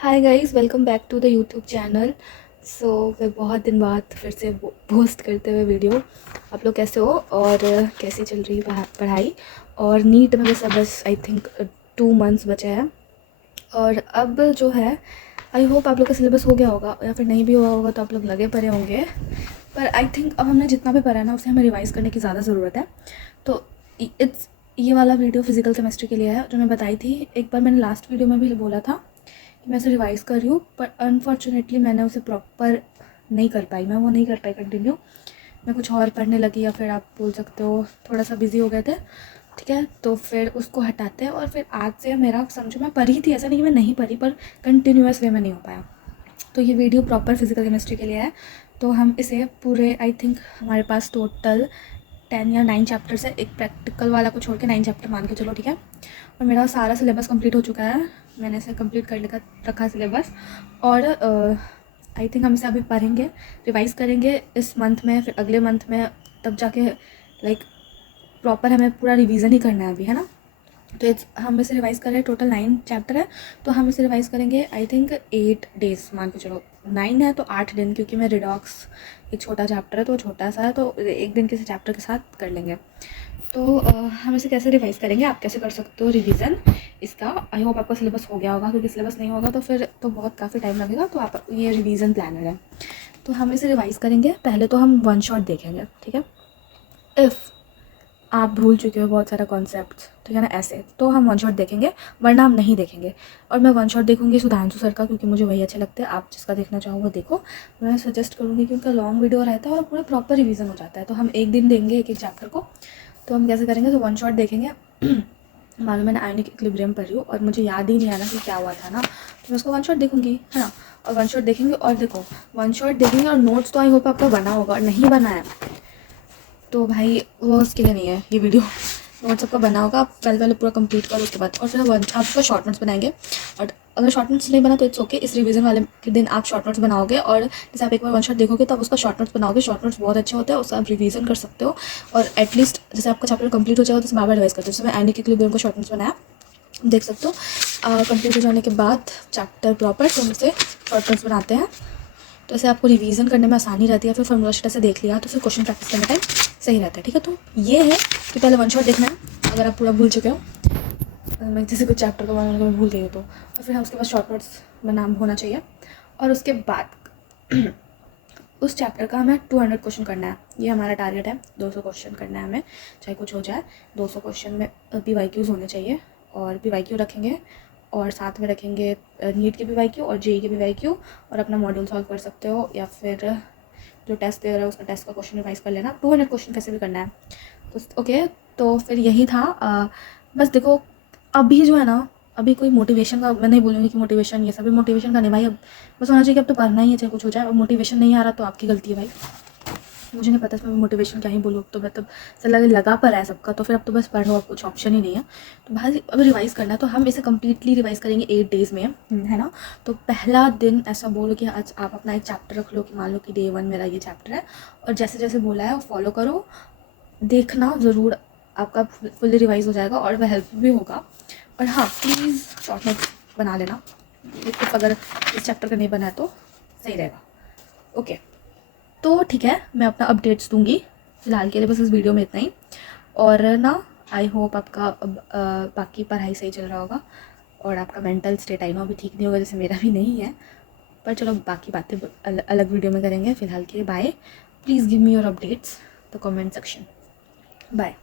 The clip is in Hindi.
Hi guys, welcome back to the YouTube channel. मैं बहुत दिन बाद फिर से पोस्ट करते हुए वीडियो। आप लोग कैसे हो और कैसी चल रही है पढ़ाई? और नीट में बस आई थिंक 2 मंथ्स बचे हैं। और अब जो है, आई होप आप लोग का सिलेबस हो गया होगा, या फिर नहीं भी हुआ होगा तो आप लोग लगे पड़े होंगे। पर आई थिंक अब हमने जितना भी पढ़ा है ना, उसे हमें रिवाइज़ करने की ज़्यादा ज़रूरत है। तो इट्स ये वाला वीडियो फिजिकल केमिस्ट्री के लिए है, जो मैं बताई थी एक बार। मैंने लास्ट वीडियो में भी बोला था कि मैं उसे रिवाइज़ कर रही हूँ, पर अनफॉर्चुनेटली मैंने उसे प्रॉपर नहीं कर पाई। मैं वो नहीं कर पाई कंटिन्यू। मैं कुछ और पढ़ने लगी, या फिर आप बोल सकते हो थोड़ा सा बिजी हो गए थे। ठीक है, तो फिर उसको हटाते हैं। और फिर आज से मेरा समझो, मैं पढ़ी थी, ऐसा नहीं कि मैं नहीं पढ़ी, पर कंटिन्यूअस वे में नहीं हो पाया। तो ये वीडियो प्रॉपर फिजिकल केमिस्ट्री के लिए है। तो हम इसे पूरे, आई थिंक हमारे पास टोटल 10 या 9 चैप्टर्स है, एक प्रैक्टिकल वाला को छोड़ के 9 चैप्टर मान के चलो। ठीक है, और मेरा सारा सिलेबस कंप्लीट हो चुका है। मैंने इसे कंप्लीट करने का रखा सिलेबस। और आई थिंक हम इसे अभी पढ़ेंगे, रिवाइज़ करेंगे इस मंथ में, फिर अगले मंथ में, तब जाके लाइक प्रॉपर हमें पूरा रिवीजन ही करना है अभी, है ना। तो हम इसे रिवाइज़ कर रहे हैं। टोटल 9 चैप्टर है, तो हम इसे रिवाइज़ करेंगे आई थिंक 8 डेज़ मान के चलो। 9 है तो 8 दिन, क्योंकि मैं रिडॉक्स एक छोटा चैप्टर है तो छोटा सा है, तो एक दिन किसी चैप्टर के साथ कर लेंगे। तो हम इसे कैसे रिवाइज़ करेंगे, आप कैसे कर सकते हो रिवीजन इसका? आई होप आपका सिलेबस हो गया होगा, क्योंकि सिलेबस नहीं होगा तो फिर तो बहुत काफ़ी टाइम लगेगा। तो आप ये रिवीजन प्लानर है। तो हम इसे रिवाइज़ करेंगे। पहले तो हम वन शॉट देखेंगे, ठीक है। इफ़ आप भूल चुके हो बहुत सारा कॉन्सेप्ट, ठीक है ना, ऐसे तो हम वन शॉट देखेंगे, वरना हम नहीं देखेंगे। और मैं वन शॉट देखूंगी सुधांशु सर का, क्योंकि मुझे वही अच्छे लगते हैं। आप जिसका देखना चाहो वो देखो। मैं सजेस्ट करूँगी कि उनका लॉन्ग वीडियो रहता है और पूरा प्रॉपर रिवीजन हो जाता है। तो हम एक दिन देंगे एक एक चैप्टर को। तो हम कैसे करेंगे, तो वन शॉट देखेंगे। मालूम मैंने आयोनिक इक्विलिब्रियम पढ़ी हूँ और मुझे याद ही नहीं आना कि क्या हुआ था ना, तो मैं उसको वन शॉट देखूंगी, है ना। और वन शॉट देखेंगे, और देखो वन शॉट देखेंगे और नोट्स तो आई होप आपका बना होगा। और नहीं बना है तो भाई वो उसके लिए नहीं है ये वीडियो। नोट्स आपका बना होगा, आप पहले पहले पूरा कंप्लीट करो, उसके बाद और फिर आपका शॉर्ट नोट्स बनाएंगे। और अगर शॉर्ट नोट्स नहीं बना तो इट्स ओके, इस रिवीजन वाले के दिन आप शॉर्ट नोट्स बनाओगे। और जैसे आप एक बार वन शॉट देखोगे तो आप उसका शॉर्ट नोट्स बनाओगे। शॉर्ट नोट्स बहुत अच्छे होते हैं, उसका आप रिवीजन कर सकते हो। और एटलीस्ट जैसे आपका चैप्टर कंप्लीट हो जाएगा तो बार बार रिवाइज करते हो। जैसे मैं एंडी के लिए शॉर्ट नोट्स बनाया, देख सकते हो। कंप्लीट हो जाने के बाद चैप्टर प्रॉपर तो हम उसे शॉर्ट नोट्स बनाते हैं। तो ऐसे आपको रिवीजन करने में आसानी रहती है। फिर फॉर्मूला शीट से देख लिया तो फिर क्वेश्चन प्रैक्टिस करने टाइम सही रहता है। ठीक है, तो ये है कि पहले वन शॉट देखना है अगर आप पूरा भूल चुके हो। मैं जैसे कुछ चैप्टर को मैं भूल गई हूँ तो। और फिर हम उसके बाद शॉर्ट नोट्स बनाना होना चाहिए। और उसके बाद उस चैप्टर का हमें 200 क्वेश्चन करना है। ये हमारा टारगेट है, 200 क्वेश्चन करना है हमें, चाहे कुछ हो जाए। 200 क्वेश्चन में PYQs होने चाहिए, और PYQ रखेंगे। और साथ में रखेंगे नीट के PYQ और JEE के PYQ। और अपना मॉड्यूल सॉल्व कर सकते हो, या फिर जो टेस्ट दे रहा है उसका टेस्ट का क्वेश्चन रिवाइज कर लेना। 200 क्वेश्चन कैसे भी करना है। तो ओके, तो फिर यही था। बस देखो, अभी जो है ना, अभी कोई मोटिवेशन का मैं नहीं बोलूँगी कि मोटिवेशन ये सभी मोटिवेशन का नहीं भाई। अब बस होना चाहिए कि अब तो पढ़ना ही है, चाहे कुछ हो जाए। और मोटिवेशन नहीं आ रहा तो आपकी गलती है भाई। मुझे नहीं पता इसमें मोटिवेशन क्या ही बोलूँ। तो मतलब लगा पर है सबका, तो फिर अब तो बस पढ़ो, अब कुछ ऑप्शन ही नहीं है। तो भाई अब रिवाइज़ करना है तो हम इसे कम्प्लीटली रिवाइज़ करेंगे 8 डेज़ में, है ना। तो पहला दिन ऐसा बोलो कि आज आप अपना एक चैप्टर रख लो, कि मान लो कि डे 1 मेरा ये चैप्टर है, और जैसे जैसे बोला है वो फॉलो करो। देखना ज़रूर, आपका फुल्ली रिवाइज़ हो जाएगा और वह हेल्प भी होगा। और हाँ, प्लीज़ शॉर्ट नोट्स बना लेना, इफ अगर इस चैप्टर का नहीं बना है तो सही रहेगा। ओके, तो ठीक है, मैं अपना अपडेट्स दूंगी। फिलहाल के लिए बस इस वीडियो में इतना ही। और ना, आई होप आपका बाकी पढ़ाई सही चल रहा होगा, और आपका मेंटल स्टेट आई नो अभी ठीक नहीं होगा, जैसे मेरा भी नहीं है। पर चलो बाकी बातें अलग वीडियो में करेंगे। फिलहाल के लिए bye. Please give me your updates the comment section. Bye.